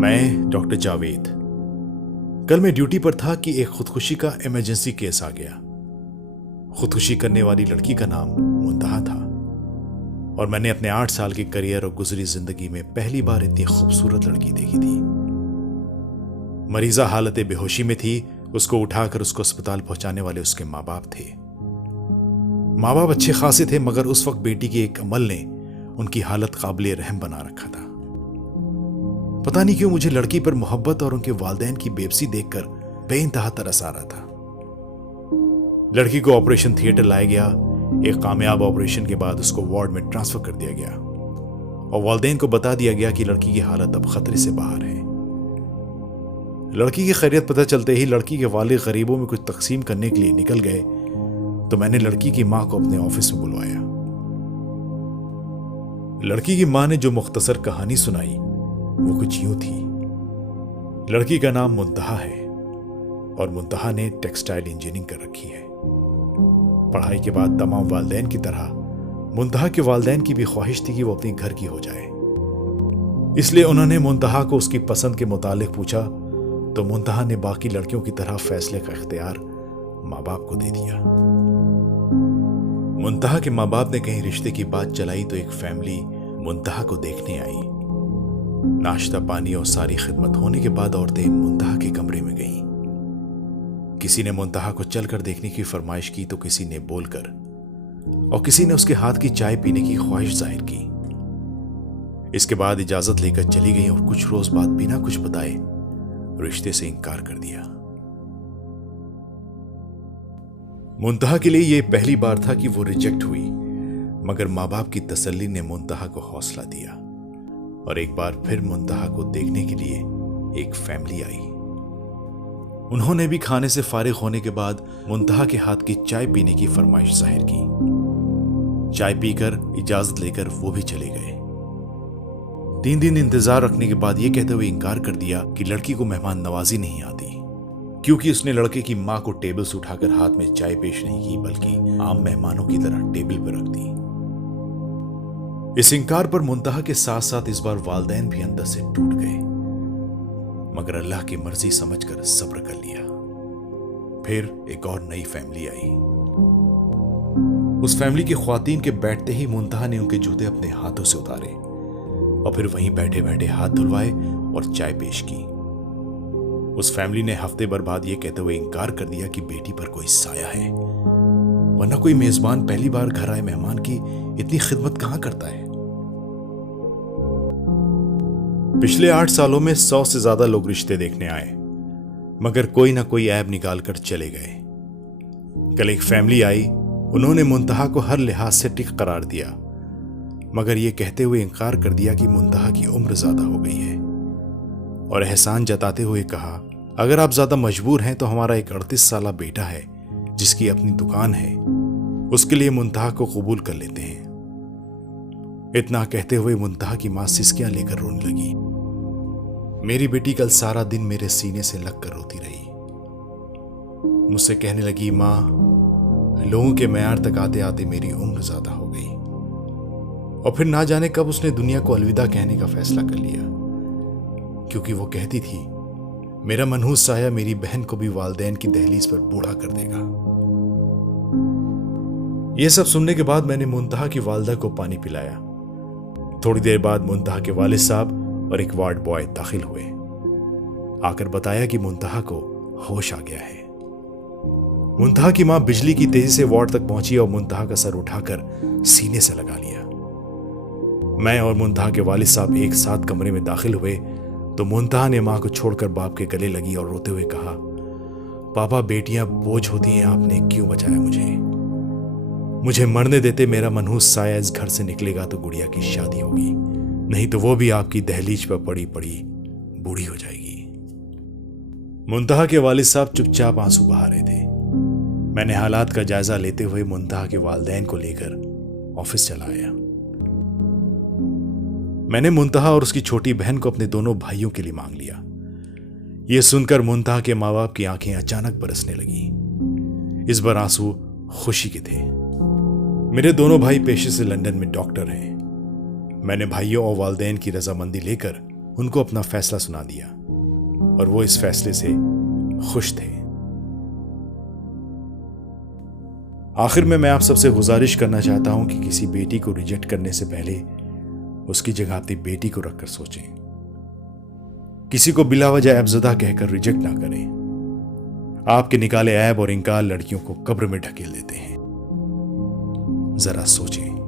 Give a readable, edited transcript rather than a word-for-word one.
मैं डॉक्टर जावेद। कल मैं ड्यूटी पर था कि एक खुदकुशी का इमरजेंसी केस आ गया। खुदकुशी करने वाली लड़की का नाम मुंतहा था और मैंने अपने 8 साल के करियर और गुजरी जिंदगी में पहली बार इतनी खूबसूरत लड़की देखी थी। मरीजा हालत बेहोशी में थी। उसको उठाकर उसको अस्पताल पहुंचाने वाले उसके माँ बाप थे। माँ बाप अच्छे खासे थे, मगर उस वक्त बेटी के एक अमल ने उनकी हालत काबिले रहम बना रखा था। पता नहीं क्यों मुझे लड़की पर मोहब्बत और उनके वालिदैन की बेबसी देखकर बेइंतहा तरस आ रहा था। लड़की को ऑपरेशन थिएटर लाया गया। एक कामयाब ऑपरेशन के बाद उसको वार्ड में ट्रांसफर कर दिया गया और वालिदैन को बता दिया गया कि लड़की की हालत अब खतरे से बाहर है। लड़की की खैरियत पता चलते ही लड़की के वालिद गरीबों में कुछ तकसीम करने के लिए निकल गए तो मैंने लड़की की मां को अपने ऑफिस में बुलवाया। लड़की की मां ने जो मुख्तसर कहानी सुनाई वो कुछ यूं थी। लड़की का नाम मुंतहा है और मुंतहा ने टेक्सटाइल इंजीनियरिंग कर रखी है। पढ़ाई के बाद तमाम वालिदैन की तरह मुंतहा के वालिदैन की भी ख्वाहिश थी कि वो अपने घर की हो जाए। इसलिए उन्होंने मुंतहा को उसकी पसंद के मुतालिक पूछा तो मुंतहा ने बाकी लड़कियों की तरह फैसले का इख्तियार माँ बाप को दे दिया। मुंतहा के माँ बाप ने कहीं रिश्ते की बात चलाई तो एक फैमिली मुंतहा को देखने आई। नाश्ता पानी और सारी खिदमत होने के बाद औरतें मुंतहा के कमरे में गईं। किसी ने मुंतहा को चलकर देखने की फरमाइश की तो किसी ने बोलकर और किसी ने उसके हाथ की चाय पीने की ख्वाहिश जाहिर की। इसके बाद इजाजत लेकर चली गई और कुछ रोज बाद बिना कुछ बताए रिश्ते से इनकार कर दिया। मुंतहा के लिए यह पहली बार था कि वो रिजेक्ट हुई, मगर माँ बाप की तसल्ली ने मुंतहा को हौसला दिया और एक बार फिर मुंतहा को देखने के लिए एक फैमिली आई। उन्होंने भी खाने से फारिग होने के बाद मुंतहा के हाथ की चाय पीने की फरमाइश जाहिर की। चाय पीकर इजाजत लेकर वो भी चले गए। 3 दिन इंतजार रखने के बाद ये कहते हुए इनकार कर दिया कि लड़की को मेहमान नवाजी नहीं आती, क्योंकि उसने लड़के की मां को टेबल से उठाकर हाथ में चाय पेश नहीं की बल्कि आम मेहमानों की तरह टेबल पर रख दी। इस इनकार पर मुंतहा के साथ साथ इस बार वालिदैन भी अंदर से टूट गए, मगर अल्लाह की मर्जी समझकर सब्र कर लिया। फिर एक और नई फैमिली आई। उस फैमिली की ख्वातीन के बैठते ही मुंतहा ने उनके जूते अपने हाथों से उतारे और फिर वहीं बैठे बैठे हाथ धुलवाए और चाय पेश की। उस फैमिली ने हफ्ते भर बाद यह कहते हुए इनकार कर दिया कि बेटी पर कोई साया है, वरना कोई मेजबान पहली बार घर आए मेहमान की इतनी खिदमत कहां करता है। पिछले 8 सालों में 100 से ज्यादा लोग रिश्ते देखने आए, मगर कोई ना कोई ऐब निकाल कर चले गए। कल एक फैमिली आई। उन्होंने मुंतहा को हर लिहाज से टिक करार दिया, मगर यह कहते हुए इनकार कर दिया कि मुंतहा की उम्र ज्यादा हो गई है और एहसान जताते हुए कहा, अगर आप ज्यादा मजबूर हैं तो हमारा एक 38 साला बेटा है जिसकी अपनी दुकान है, उसके लिए मुंतहा को कबूल कर लेते हैं। इतना कहते हुए मुंतहा की मां सिसकियां लेकर रोने लगी। मेरी बेटी कल सारा दिन मेरे सीने से लग कर रोती रही। मुझसे कहने लगी, मां, लोगों के मेयार तक आते आते मेरी उम्र ज्यादा हो गई। और फिर ना जाने कब उसने दुनिया को अलविदा कहने का फैसला कर लिया, क्योंकि वो कहती थी मेरा मनहूस साया मेरी बहन को भी वालिदैन की दहलीज पर बूढ़ा कर देगा। यह सब सुनने के बाद मैंने मुंतहा की वालिदा को पानी पिलाया। थोड़ी देर बाद मुंतहा के वालिद साहब और एक वार्ड बॉय दाखिल हुए। आकर बताया कि मुंतहा को होश आ गया है। मुंतहा की मां बिजली की तेजी से वार्ड तक पहुंची और मुंतहा का सर उठाकर सीने से लगा लिया। मैं और मुंतहा के वालिद साहब एक साथ कमरे में दाखिल हुए तो मुंतहा ने मां को छोड़कर बाप के गले लगी और रोते हुए कहा, पापा, बेटियां बोझ होती हैं, आपने क्यों बचाया मुझे मरने देते। मेरा मनहूस साया इस घर से निकलेगा तो गुड़िया की शादी होगी, नहीं तो वो भी आपकी दहलीज पर पड़ी पड़ी बूढ़ी हो जाएगी। मुंतहा के वालिद साहब चुपचाप आंसू बहा रहे थे। मैंने हालात का जायजा लेते हुए मुंतहा के वालिदैन को लेकर ऑफिस चला आया। मैंने मुंतहा और उसकी छोटी बहन को अपने दोनों भाइयों के लिए मांग लिया। यह सुनकर मुंतहा के माँ बाप की आंखें अचानक बरसने लगी। इस बार आंसू खुशी के थे। मेरे दोनों भाई पेशे से लंदन में डॉक्टर हैं। मैंने भाइयों और वालिदैन की रजामंदी लेकर उनको अपना फैसला सुना दिया और वो इस फैसले से खुश थे। आखिर में मैं आप सबसे गुजारिश करना चाहता हूं कि किसी बेटी को रिजेक्ट करने से पहले उसकी जगह अपनी बेटी को रखकर सोचें। किसी को बिला वजह ऐबज़दा कहकर रिजेक्ट ना करें। आपके निकाले ऐब और इंकार लड़कियों को कब्र में ढकेल देते हैं। जरा सोचें।